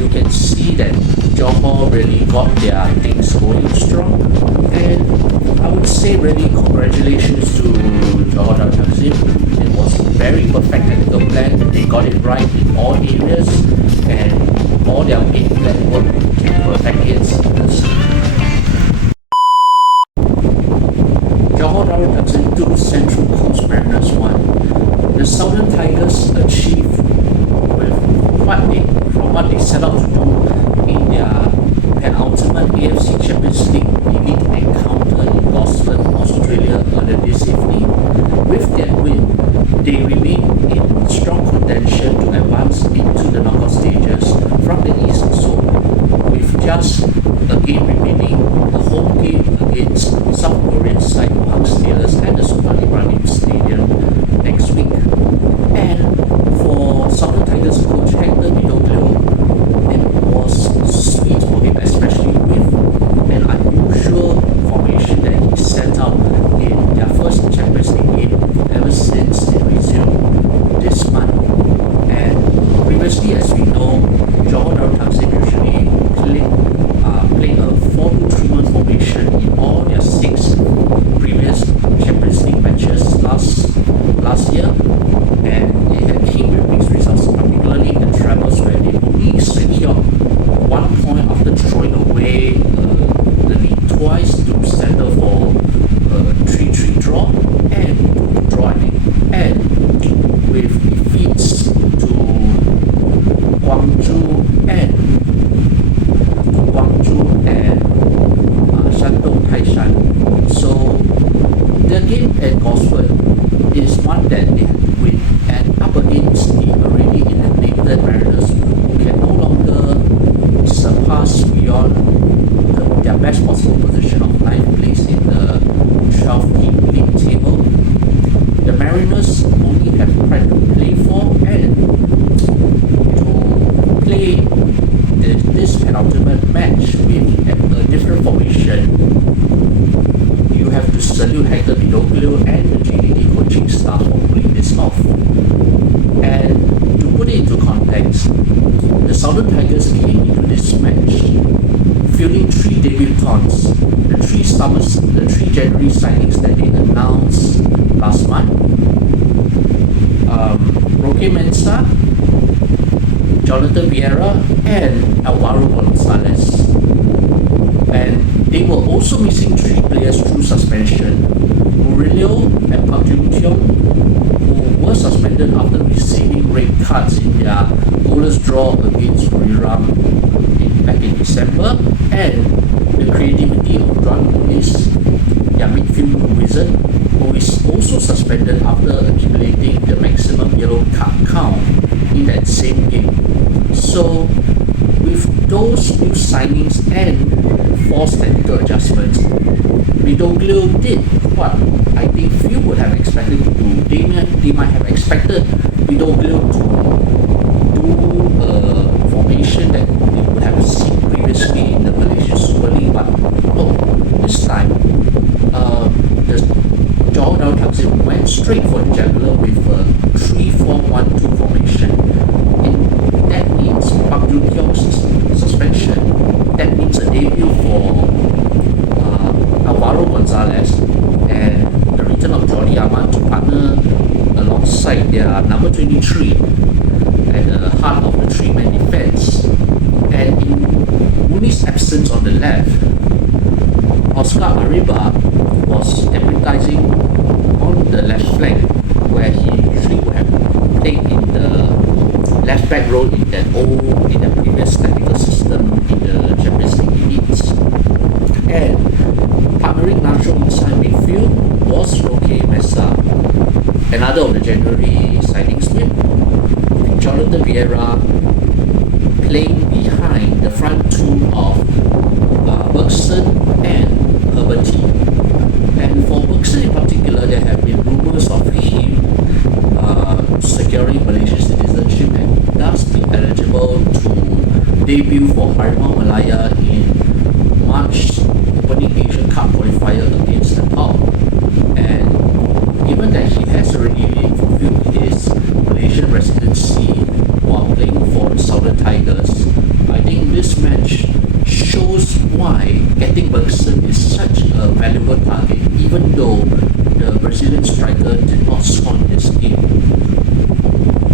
you can see that Johor really got their things going strong, and I would say really congratulations to Johor Darul Takzim. It was very perfect tactical plan. They got it right in all areas, and all their game plan worked perfect against us. Johor Darul Takzim 2, Central Coast Mariners 1. The Southern Tigers achieved from what they set out to do in their penultimate AFC Champions League elite encounter in Gosford, Australia earlier this evening. With that win, they remain in strong contention to advance into the knockout stages from the East Zone, with just a game remaining, a home game against South Korean side Pang Steelers at the Sultan Ibrahim Stadium next week. And for Southern Tigers coach Hector Vidoglio, it was sweet for him, especially with an unusual formation that he set out in their first Champions League game ever since they resumed this month. And previously, as we know, Johor Darul Takzim usually played a 4-2-3-1 formation in all their 6 previous Champions League matches last year, and they had came with mixed results, particularly in the travels where they only secured 1 point after throwing away the lead twice to settle for a 3-3 draw and draw, and with defeats to Guangzhou and Shandong Taishan. So the game at Gosford is one that they have to win, and up against the already eliminated Mariners, who can no longer surpass beyond their best possible position of 9th place in the 12-team league table. The Mariners only have pride to play for, and to play this penultimate match with a different formation, you have to salute Hector Vidoglio and the JDT coaching staff for pulling this off. And to put it into context, the Southern Tigers came into this match fielding 3 debutants, the 3 January signings that they announced last month. Roque Mensah, Jonathan Vieira, and Alvaro Gonzalez. And they were also missing 3 players through suspension: Murillo and Park Jung-kyung, who were suspended after receiving red cards in their goalless draw against Buriram back in December, and the creativity of Juan Muniz, their midfield wizard, who is also suspended after accumulating the maximum yellow card count in that same game. So with those new signings and forced technical adjustments, Vidoglio did what I think few would have expected to do. They might have expected Vidoglio to do a formation that they would have seen previously in the Malaysian Super League, but no, this time the Johor Darul Takzim went straight for the jugular with a 3-4-1-2 formation. And that means Park Jung-kyung's suspension. That means a debut for Alvaro Gonzalez, and the return of Jordi Amat to partner alongside their number 23 at the heart of the 3-man defense. And in Muni's absence on the left, Oscar Arriba was deputizing on the left flank, where he usually would have played in the left back role in the previous tactical system in the Champions League elites. And partnering Nacho inside midfield was Roque Mensah, another of the January signings, with Jonathan Vieira playing behind the front 2 of Bergson and Heberty. And for Bergson in particular, there have been rumours of him securing Malaysian citizenship and thus be eligible to debut for Harimau Malaya in March opening Asian Cup qualifier against Nepal. And given that he has already fulfilled his Malaysian residency while playing for the Southern Tigers, I why getting Bergson is such a valuable target, even though the Brazilian striker did not score in this game.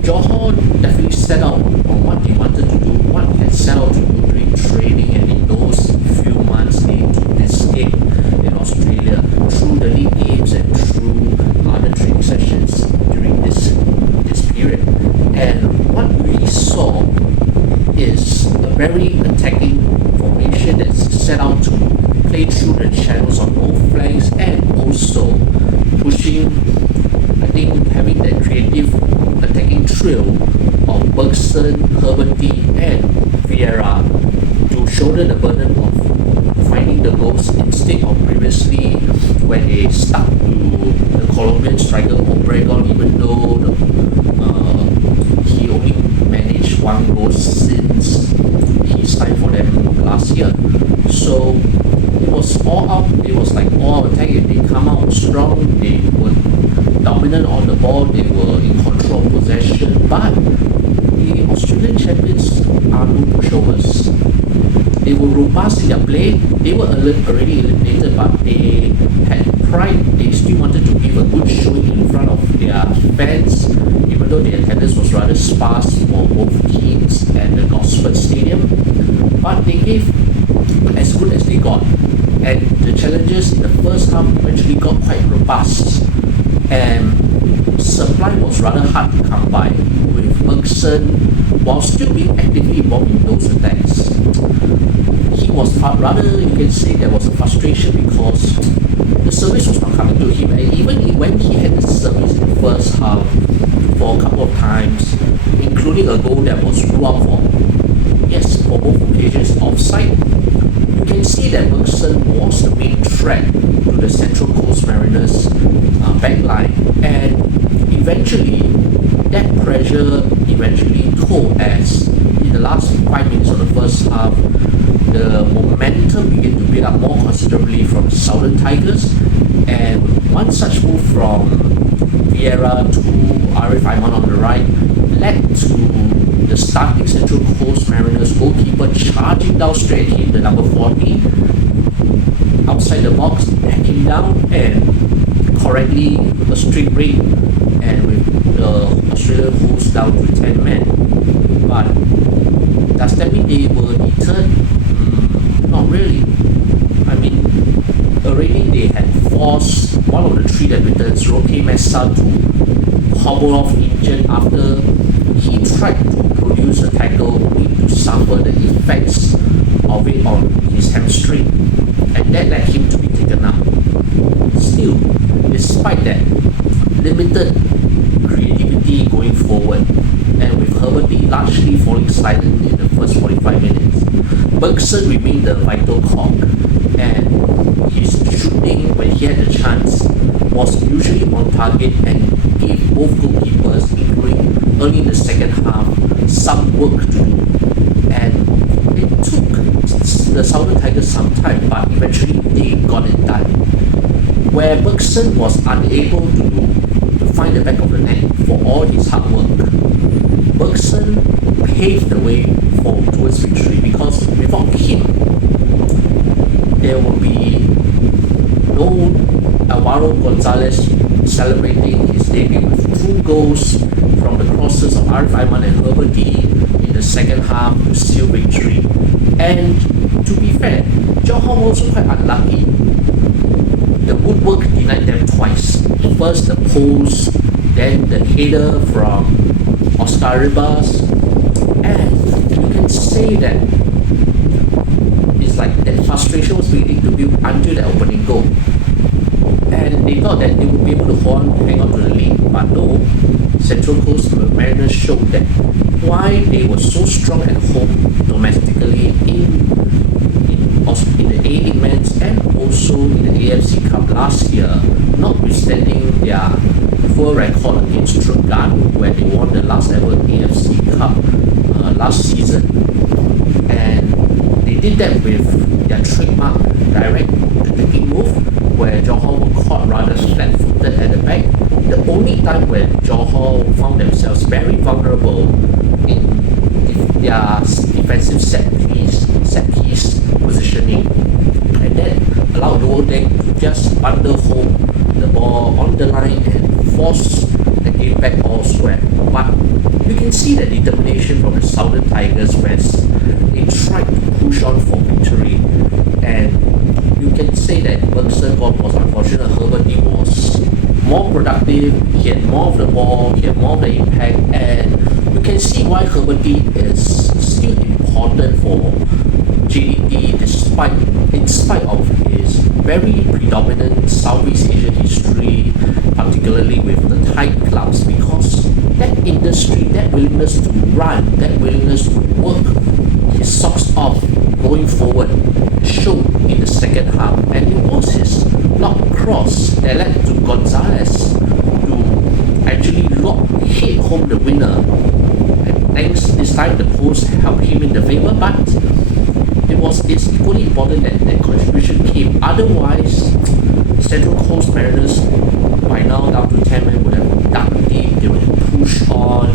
Johor definitely set out on what they wanted to do, what he had set out to do during training, and in those few months into this game in Australia, through the league games and through other training sessions during this period. And what we saw is a very attacking formation that's set out to play through the channels on both flanks, and also pushing, I think, having that creative attacking trio of Bergson, Heberty and Vieira to shoulder the burden of finding the goals, instead of previously when they stuck to the Colombian striker Obregon, even though he only managed one goal since he signed for them last year. So it was all out, it was like all attack, and they come out strong, they were dominant on the ball, they were in control of possession, but the Australian champions are no pushovers. They were robust in their play, they were already eliminated, but they had pride, they still wanted to give a good showing in front of their fans, even though the attendance was rather sparse for both teams at the Gosford Stadium. But they gave as good as they got, and the challenges in the first half eventually got quite robust, and supply was rather hard to come by, with Bergson, while still being actively involved in those attacks. He was rather, you can say there was a frustration because the service was not coming to him, and even when he had the service in the first half for a couple of times, including a goal that was ruled out for, yes, for both occasions, offside, you can see that Bergson was the main threat to the Central Coast Mariners backline, and eventually that pressure eventually told, as in the last 5 minutes of the first half the momentum began to build up more considerably from the Southern Tigers, and one such move from Vieira to Arif Aiman on the right led to the starting Central Coast Mariners goalkeeper charging down straight at him, the number 40, outside the box, back him down, and correctly with a straight break, and with the Australian host down to 10 men. But does that mean they were deterred? Not really. I mean, already they had forced one of the three debutants, Roque Mesa, to hobble off injured after he tried to produce a tackle only to suffer the effects of it on his hamstring, and that led him to be taken out. Still, despite that, limited creativity going forward, and with Heberty largely falling silent in the first 45 minutes, Bergson remained the vital cog, and his shooting when he had the chance was usually on target and gave both goalkeepers, including early in the second half, some work to do. And it took the Southern Tigers some time, but eventually they got it done. Where Bergson was unable to find the back of the net for all his hard work, Bergson paved the way towards victory, because without him, there will be no Alvaro Gonzalez celebrating his debut with 2 goals from the crosses of Arif Aiman and Heberty in the second half to seal victory. And to be fair, Johor was also quite unlucky. The woodwork denied them twice. First the post, then the header from Oscar Ribas, and you can say that it's like that frustration was beginning to build until the opening goal. And they thought that they would be able to hang on to the lead, but no. Central Coast Mariners showed that why they were so strong at home domestically in the A-League Men's and also in the AFC Cup last year, notwithstanding their poor record against Trugano, where they won the last ever AFC Cup last season. And they did that with their trademark direct attacking move, where Johor were caught rather flat-footed at the back. The only time when Johor found themselves very vulnerable if defensive set piece positioning, and that allowed Lower Deck to just bundle home the ball on the line and force the game back elsewhere. But you can see the determination from the Southern Tigers as they tried to push on for victory, and you can say that Bergson was unfortunate. Heberty was more productive, he had more of the ball, he had more of the impact, and you can see why Heberty is still important for JDT in spite of his very predominant Southeast Asia history, particularly with the Thai clubs, because that industry, that willingness to run, that willingness to work his socks off going forward showed in the second half, and it was his block cross that led to Gonzalez to actually hit home the winner. And thanks this time the post helped him in the favour, but it's equally important that that contribution came. Otherwise, Central Coast Mariners by now down to 10 men would have dug deep, they would have pushed on,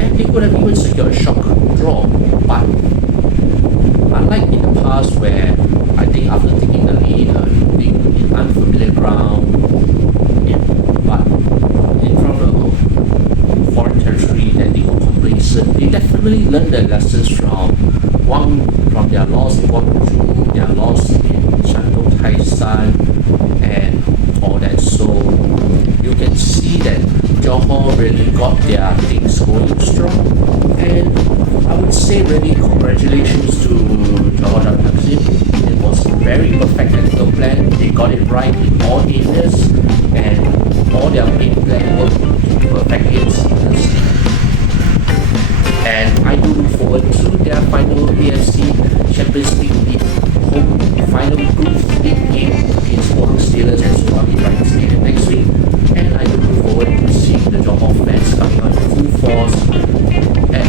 and they could have even secured a shock draw. But unlike in the past where I think after taking the lead, being in unfamiliar ground, but in front of foreign territory, that they got complacent, they definitely learned their lessons from their loss in Guangzhou, their loss in Shandong Taisan, and all that. So you can see that Johor really got their things going strong, and I would say really congratulations to Johor Darul Takzim. It was very perfect tactical plan. They got it right in all areas, and all their game plan worked to perfect its. And I do look forward to their final AFC Champions League home final group league game against Pohang Steelers at Sulawesi Ryan Stadium next week. And I do look forward to seeing the Johor fans coming out in full force at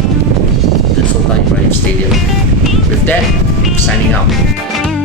the Sulawesi Ryan Stadium. With that, signing out.